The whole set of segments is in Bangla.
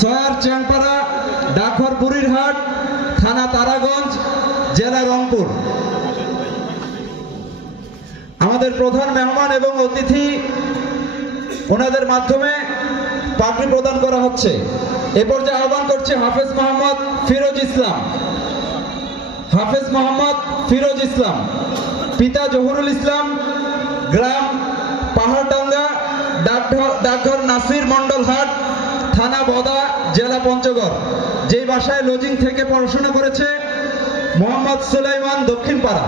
সয়ার চ্যাংপাড়া, ডাকঘর বুড়িরহাট, থানা তারাগঞ্জ, জেলা রংপুর। আমাদের প্রধান মেহমান এবং অতিথি ওনাদের মাধ্যমে পাগড়ি প্রদান করা হচ্ছে। এ পর্যায়ে আহ্বান করছে হাফেজ মোহাম্মদ ফিরোজ ইসলাম। হাফেজ মোহাম্মদ ফিরোজ ইসলাম, পিতা জহুরুল ইসলাম, গ্রাম পাহাড়ডাঙ্গা, ডাকঘর নাসির মন্ডল হাট, থানা বদা, জেলা পঞ্চগড়। যেই বাসায় লজিং থেকে পড়াশোনা করেছে মোহাম্মদ সুলাইমান, দক্ষিণপাড়া।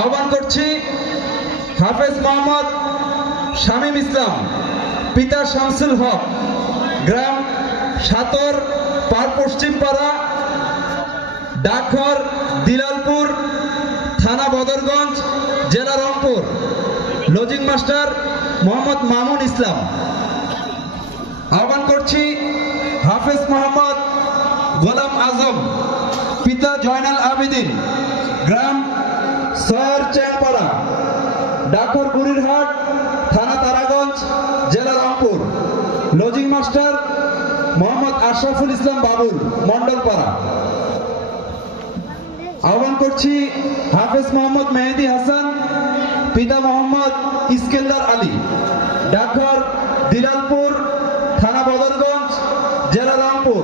আহ্বান করছি হাফেজ মোহাম্মদ শামীম ইসলাম, পিতা শামসুল হক, গ্রাম সাতর পার পশ্চিমপাড়া, ডাকঘর দিলালপুর, থানা বদরগঞ্জ, জেলা রংপুর। লজিং মাস্টার মোহাম্মদ মামুন ইসলাম। আহ্বান করছি হাফেজ মোহাম্মদ গোলাম আজম, পিতা জয়নাল আবেদিন, গ্রাম সয়ার চ্যাংপাড়া, ডাকঘর বুড়িরহাট, থানা তারাগঞ্জ, জেলা রংপুর। Lodging master Mohammad Ashraful Islam Babul, Mondalpara. আহ্বান করছি হাফেজ মোহাম্মদ মেহেদি হাসান, পিতা মোহাম্মদ ইস্কেন্দার আলী, ডাকঘর দিলালপুর, থানা বদরগঞ্জ, জেলা রংপুর।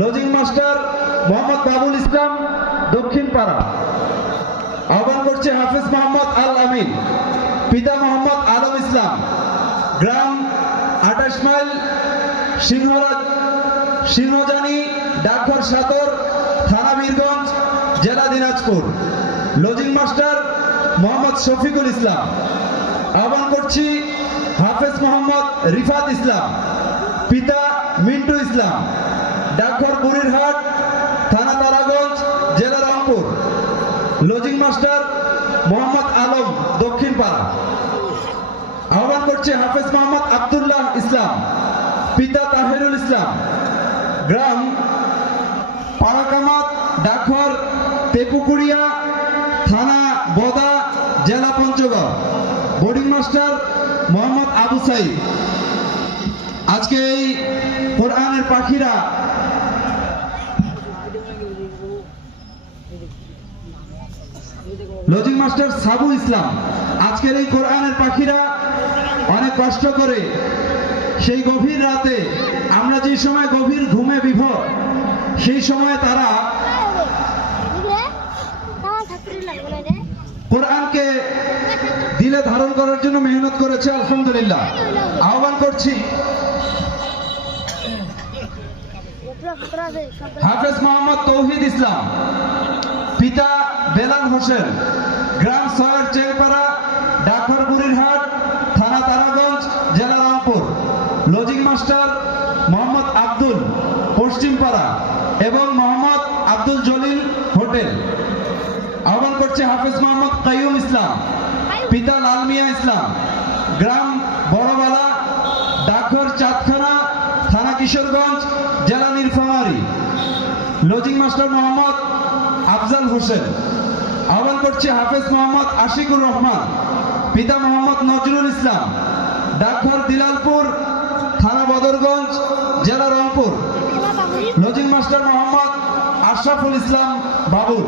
লজিং মাস্টার মোহাম্মদ বাবুল ইসলাম, দক্ষিণপাড়া। আহ্বান করছে হাফেজ মোহাম্মদ আল আমিন, পিতা মোহাম্মদ আলম ইসলাম, গ্রাম 28 মাইল, সিংহজানি, ডাকঘর সাতর, থানা বীরগঞ্জ, জেলা দিনাজপুর। Lodging master Mohammad Shafiqul Islam. আহ্বান করছি হাফেজ মোহাম্মদ রিফাত ইসলাম, পিতা মিন্টু ইসলাম, ডাকঘর বুড়িরহাট, থানা তারাগঞ্জ, জেলা রংপুর। Lodging master Mohammad Alam, Dakshinpara. আহ্বান করছে হাফেজ মোহাম্মদ আব্দুল্লাহ ইসলাম, পিতা তাহিরুল ইসলাম, গ্রাম পাড়াকামাত, ডাকঘর তেপুকুড়িয়া, থানা বদা, জেলা পঞ্চগড়। Boarding master Mohammad Abu Saeed. আজকে এই কোরআনের পাখিরা লজিং মাস্টার সাবু ইসলাম। আজকের এই কোরআনের পাখিরা অনেক কষ্ট করে সেই গভীর রাতে, আমরা যে সময় গভীর ঘুমে বিভোর, সেই সময় তারা কোরআনকে দিলে ধারণ করার জন্য মেহনত করেছে। আলহামদুলিল্লাহ। আহ্বান করছি হাফেজ মোহাম্মদ তৌহিদ ইসলাম, পিতা বেলাল হোসেন, গ্রাম সয়ার চেংপাড়া, ডাকঘর বুড়িরহাট, থানা তারাগঞ্জ, জেলা রংপুর। লজিং মাস্টার মোহাম্মদ আব্দুল, পশ্চিমপাড়া, এবং মোহাম্মদ আব্দুল জলিল, হোটেল। আহ্বান করছে হাফেজ মোহাম্মদ কাইয়ুম ইসলাম, পিতা লাল মিয়া ইসলাম, গ্রাম বড়বালা, ডাকঘর চাঁদখানা, থানা কিশোরগঞ্জ, জেলা নীলফামারী। Lodging master Mohammad Afzal Hossain. আহ্বান করছে হাফেজ মোহাম্মদ আশিকুর রহমান, পিতা মোহাম্মদ নজরুল ইসলাম, ডাকঘর দিলালপুর, থানা বদরগঞ্জ, জেলা রংপুর। Lodging master Mohammad Ashraful Islam Babul.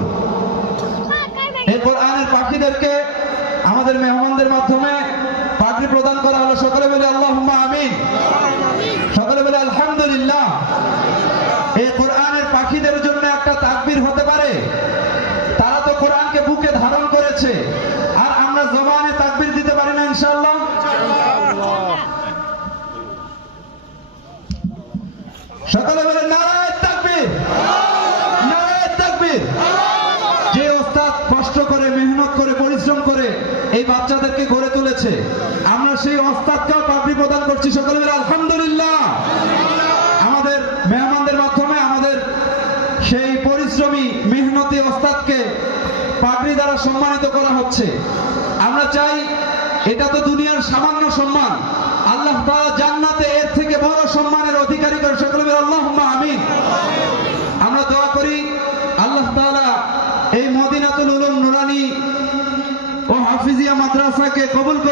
এই কোরআনের পাখিদেরকে আমাদের মেহমানদের মাধ্যমে পাগড়ি প্রদান করা হলো। সকলে বলে আল্লাহুম্মা আমিন, সকলে বলে আলহামদুলিল্লাহ। এই কোরআনের পাখিদের জন্য একটা তাকবীর হতে পারে। তারা তো কোরআনকে বুকে ধারণ করেছে, আর আমরা জবানে তাকবীর দিতে পারি না ইনশাআল্লাহ। সকলে বলে নারায়ে তাকবীর, নারায়ে তাকবীর। যে ওস্তাদ কষ্ট করে, মেহনত করে, পরিশ্রম করে এই বাচ্চাদেরকে গড়ে তুলেছে, আমরা সেই ওস্তাদকেও পাগড়ি প্রদান করছি। সকলে বলে আলহামদুলিল্লাহ। আমাদের মেহমানদের মাধ্যমে আমাদের সেই পরিশ্রমী মেহনতি ওস্তাদকে পাগড়ি দ্বারা সম্মানিত করা হচ্ছে। আমরা চাই, এটা তো দুনিয়ার সামান্য সম্মান, আল্লাহ তাআলা জান্নাতে এর থেকে বড় সম্মানের অধিকারী করে। সকলে বলে আল্লাহুম্মা আমিন। আমরা দোয়া করি আল্লাহ তাআলা এই মদিনাতুল উলুম নুরানী ও হাফিজিয়া মাদ্রাসাকে কবুল করে